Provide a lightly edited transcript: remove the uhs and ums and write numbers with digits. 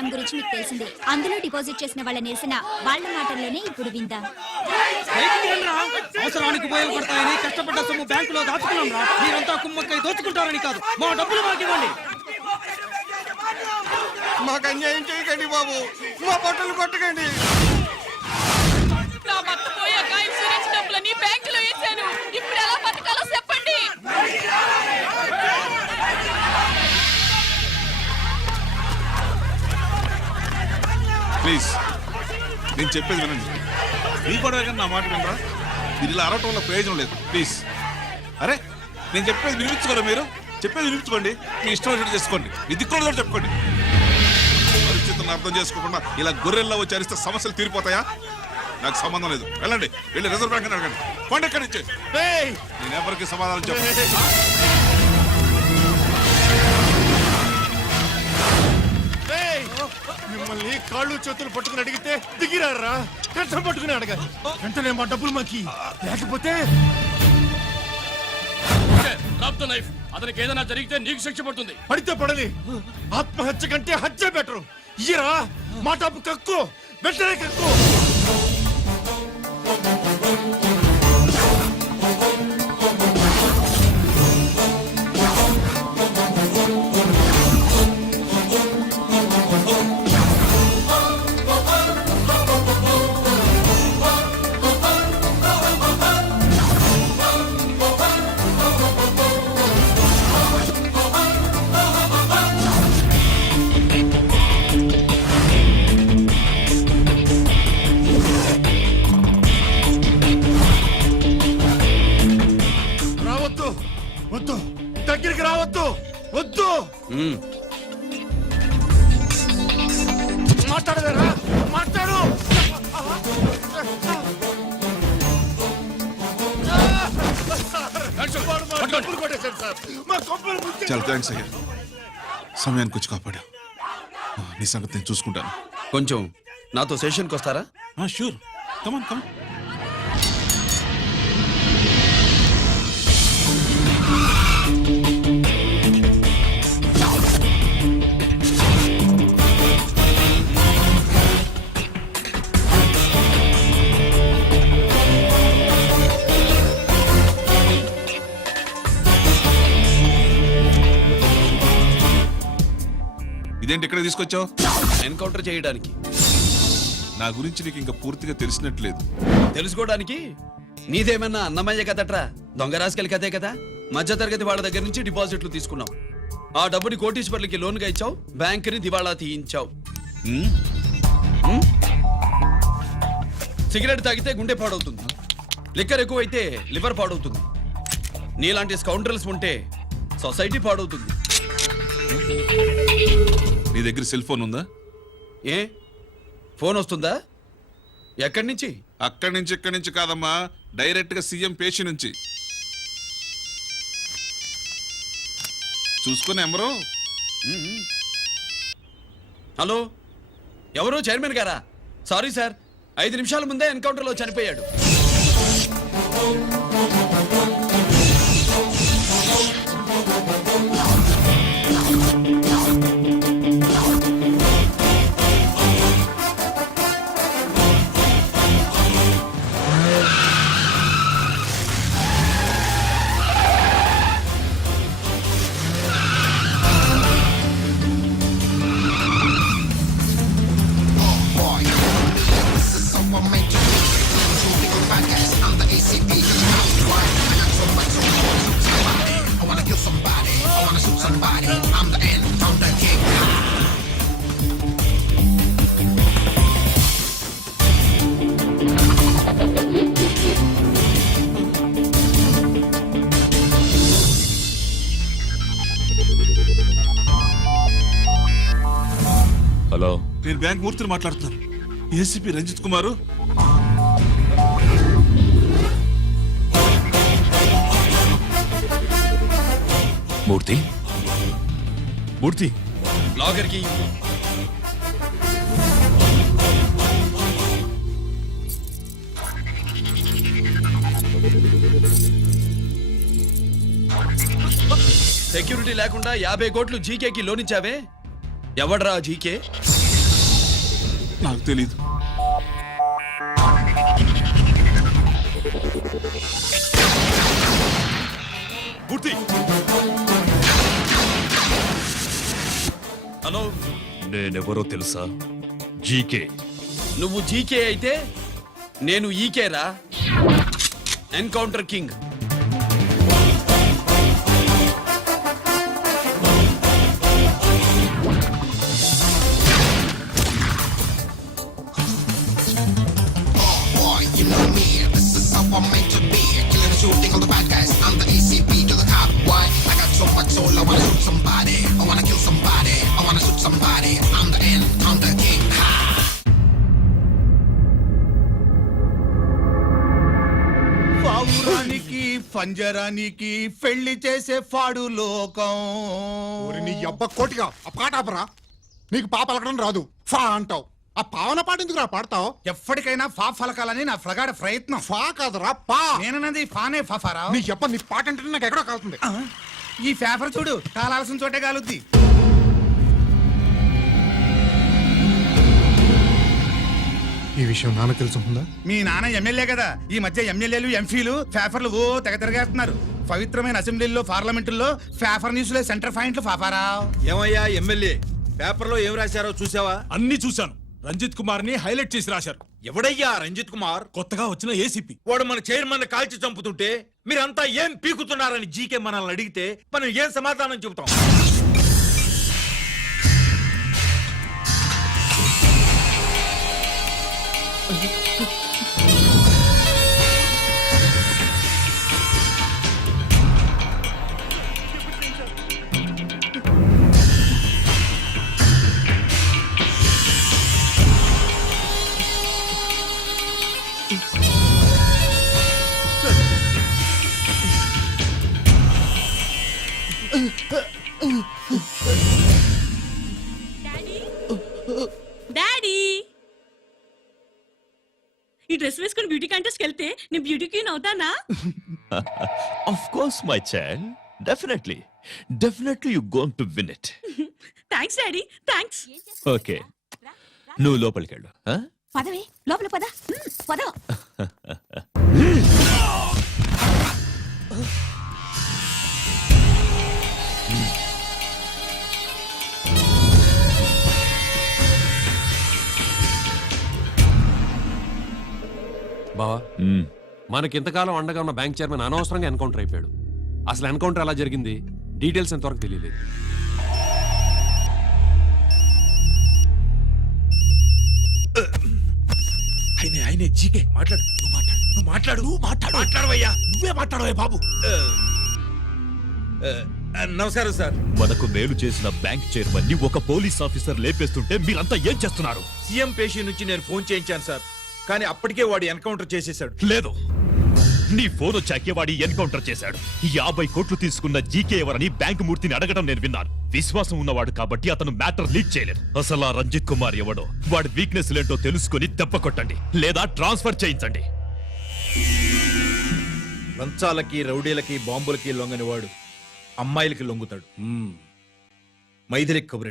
Scam గురించి మీకు తెలిసిందే. అందులో డిపాజిట్ చేసిన వాళ్ళ నిరసన వాళ్ళ మాటల్లోనే ఇప్పుడు విందాం. అవసరానికి ఉపయోగపడతాయని కష్టపడ్డ సొమ్ము బ్యాంకులో దాచుకున్నాం రా. మీరంతా కుమ్మక్కై దోచుకుంటారని కాదు, మా డబ్బులు మాకు ఇవ్వండి. మాకు అన్యాయం చేయకండి బాబు, మా బట్టలు కొట్టకండి. నా భర్త పోయాక ఇన్సూరెన్స్ డబ్బులని బ్యాంకులో వేశాను. ఇప్పుడు ఎలా బతకాలో చెప్పండి. ప్లీజ్ నేను చెప్పేది వినండి. మీ గొడవ నా మాట వినరా? మీరు ఇలా అరవటం వల్ల ప్రయోజనం లేదు. ప్లీజ్ అరే నేను చెప్పేది వినిపించుకోరా? మీరు చెప్పేది వినిపించుకోండి, మీ ఇష్టం వచ్చినట్టు చేసుకోండి, మీ దిక్కులో చెప్పుకోండి. పరిస్థితులను అర్థం చేసుకోకుండా ఇలా గొర్రెల్లో వచ్చి అరిస్తే సమస్యలు తీరిపోతాయా? నాకు సంబంధం లేదు, వెళ్ళండి. వెళ్ళి రిజర్వ్ బ్యాంక్ అడగండి. పండి ఎక్కడి నుంచి. నేను ఎవరికి సమాధానం చెప్పను. మిమ్మల్ని కాళ్ళు చేతులు పట్టుకుని అడిగితే దిగిరారా? కష్టం పట్టుకుని అడగాలి. వెంటనే మా డబ్బులు మాకి, లేకపోతే అతనికి ఏదైనా జరిగితే నీకు శిక్ష పడుతుంది. పడితే పడని, ఆత్మహత్య కంటే హత్య బెటరు. ఇయ్యరా మా డబ్బు, కక్కు, వెంటనే కక్కు. వద్దు, దగ్గరికి రావద్దు, వద్దు. మాట్లాడవేరా? మాట్లాడు. చాలా థ్యాంక్స్ అయ్యా, సమయానికి వచ్చి కాపాడా. నీ సంగతి నేను చూసుకుంటాను. కొంచెం నాతో సెషన్కి వస్తారా? షూర్, కమాన్ కమాన్. ఇదేంటి ఇక్కడ తీసుకొచ్చావు? ఎన్కౌంటర్ చేయడానికి. నా గురించి నీకు ఇంకా పూర్తిగా తెలిసినట్లేదు. తెలుసుకోవడానికి నీదేమన్నా అన్నమయ్య కదట్రా, దొంగ రాసుకెళ్ళి కదే కదా. మధ్య తరగతి వాళ్ళ దగ్గర నుంచి డిపాజిట్లు తీసుకున్నావు. ఆ డబ్బుని కోటీశ్వర్లకి లోన్గా ఇచ్చావు, బ్యాంకుని దివాళా తీయించావు. సిగరెట్ తాగితే గుండె పాడవుతుంది, లిక్కర్ ఎక్కువైతే లివర్ పాడవుతుంది. నీలాంటి స్కౌండ్రల్స్ ఉంటే సొసైటీ పాడవుతుంది. నీ దగ్గర సెల్ ఫోన్ ఉందా? ఏ ఫోన్ వస్తుందా? ఎక్కడి నుంచి? అక్కడి నుంచి ఇక్కడి నుంచి కాదమ్మా, డైరెక్ట్ గా సీఎం పేషి నుంచి. చూసుకుని ఎవరు? హలో, ఎవరు? చైర్మన్ గారా? సారీ సార్, 5 నిమిషాల ముందే ఎన్కౌంటర్లో చనిపోయాడు. హలో, నేను బ్యాంక్ మూర్తిని మాట్లాడుతున్నాను. ఏసీపీ రంజిత్ కుమారు. మూర్తి, మూర్తి బ్లాగర్ కి సెక్యూరిటీ లేకుండా 50 కోట్లు జీకేకి లోన్ ఇచ్చావే, ఎవడ్రా జీకే? నాకు తెలీదు. మూర్తి, హలో, నేనెవరో తెలుసా? జీకే. నువ్వు జీకే అయితే నేను ఈకేరా, encounter king. Boy, you know me. This is how I'm meant to be. Killing and shooting all the bad guys. I'm the ACP to the cop. Why? I got so much soul. I wanna shoot somebody. I wanna kill somebody. I wanna shoot somebody. I'm the encounter king. Ha! పావురానికి పంజరానికి పెళ్లి చేసే ఫాడు లోకం. నీ అబ్బ కోటిగా ఆ పాట ఆపరా. నీకు పాప పలకడం రాదు, ఫా అంటావు. ఆ పావన పాట ఎందుకు పాడతావు? ఎప్పటికైనా ఫా ఫలకాలని నా ప్రగాఢ ప్రయత్నం. ఫా కాదురా పా. నేనన్నది ఫానే ఫాఫారా. నీ చెప్ప నీ పాట అంటే నాకు ఎక్కడో కాలుతుంది. ఈ పేపర్ చూడు, కాలాల్సిన చోటే కాలుద్ది. ఈ విషయం నాన్న తెలుసుకుందా? మీ నాన్న ఎమ్మెల్యే కదా, ఈ మధ్య ఎమ్మెల్యేలు ఎంపీలు పేపర్లు ఓ తెగ తిరగేస్తున్నారు. పవిత్రమైన అసెంబ్లీల్లో పార్లమెంటుల్లో పేపర్ న్యూస్లే సెంటర్ పాయింట్లు ఫాఫారా. ఏమయ్యా ఎమ్మెల్యే, పేపర్లో ఏం రాశారో చూసావా? అన్ని చూశాను. రంజిత్ కుమార్ ని హైలైట్ చేసి రాశారు. ఎవడయ్యా రంజిత్ కుమార్? కొత్తగా వచ్చిన ఏసీపీ. వాడు మన చైర్మన్ కాల్చి చంపుతుంటే మీరంతా ఏం పీకుతున్నారని జీకే మనల్ని అడిగితే మనం ఏం సమాధానం చెబుతాం? డాడీ, ఈ డ్రెస్ వేసుకుని బ్యూటీ కాంటెస్ట్ వెళ్తే నేను బ్యూటీ క్వీన్ అవుతానా? Of course, my child. Definitely. Definitely you're going to win it. Thanks daddy, thanks. Okay. నువ్వు లోపలికి వెళ్ళు. పదవే లోపల పద. పద. బావా, మనకింతకాలం అండగా ఉన్న బ్యాంక్ చైర్మన్ అనవసరంగా ఎన్కౌంటర్ అయిపోయాడు. అసలు ఎన్కౌంటర్ ఎలా జరిగింది, డీటెయిల్స్ ఎంతవరకు తెలియలేదు. ఆయనే జీకే. మాట్లాడు, మాట్లాడవయ్యా. నువ్వే మాట్లాడవే బాబు. నమస్కారం సార్. మనకు మేలు చేసిన బ్యాంక్ చైర్మన్ ని ఒక పోలీస్ ఆఫీసర్ లేపేస్తుంటే మీరంతా ఏం చేస్తున్నారు? సీఎం పేషి నుంచి నేను ఫోన్ చేయించాను సార్, కానీ అప్పటికే వాడు ఎన్కౌంటర్ చేసేశాడు. లేదు, నీ ఫోన్ వచ్చాకే వాడి ఎన్కౌంటర్ చేశాడు. 50 కోట్లు తీసుకున్న జీకే ఎవరని బ్యాంకు మూర్తిని అడగడం నేను విన్నాను. విశ్వాసం ఉన్నవాడు కాబట్టి అతను మ్యాటర్ లీక్ చేయలేదు. అసలు ఆ రంజిత్ కుమార్ ఎవడో, వాడి వీక్నెస్ ఏంటో తెలుసుకుని దెబ్బ కొట్టండి, లేదా ట్రాన్స్ఫర్ చేయించండి. లంచాలకి, రౌడీలకి, బాంబులకి లొంగని వాడు అమ్మాయిలకి లొంగుతాడు. మైథిలికి కబురెట్టు.